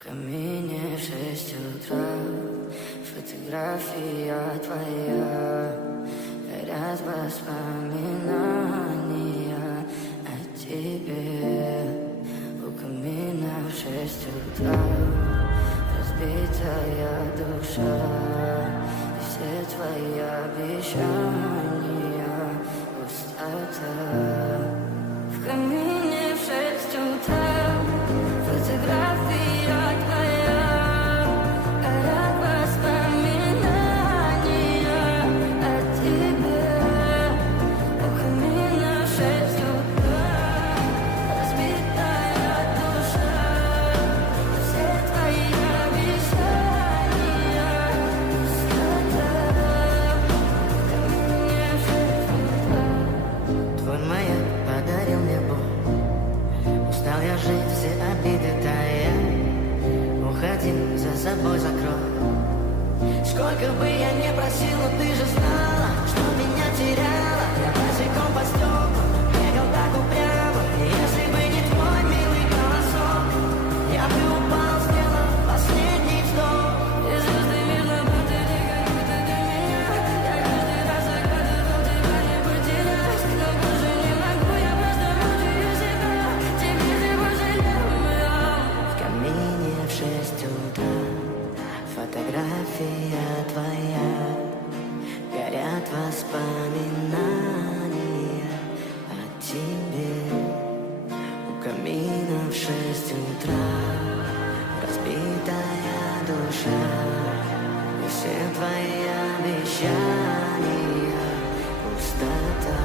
В камине 6 утра, фотография твоя, горят воспоминания о тебе. У камина в 6 утра, разбитая душа, и все твои обещания пустота. В камине в 6 утра, фотография твоя, горят воспоминания о тебе. У камина в 6 утра, разбитая душа, все твои обещания пустота. В камине в 6 утра. Твой маяк подарил мне боль. Устал я жить, все обиды тая. Уходи, за собой закрой. Сколько бы я не просил, но ты же знала, что меня теряла. Я босиком по стеклу бегал так упрямо. И если бы не твой милый голосок, я бы упал, сделал последний вздох. И звезды видно, будто ты, как будто ты меня. Я каждый раз загадывал тебя не потерять. Но больше не могу, я просто мучаю себя. Тебе же пожалела. В камине в 6 утра, фотография твоя, горят воспоминания о тебе. У камина в 6 утра, разбитая душа, и все твои обещания пустота.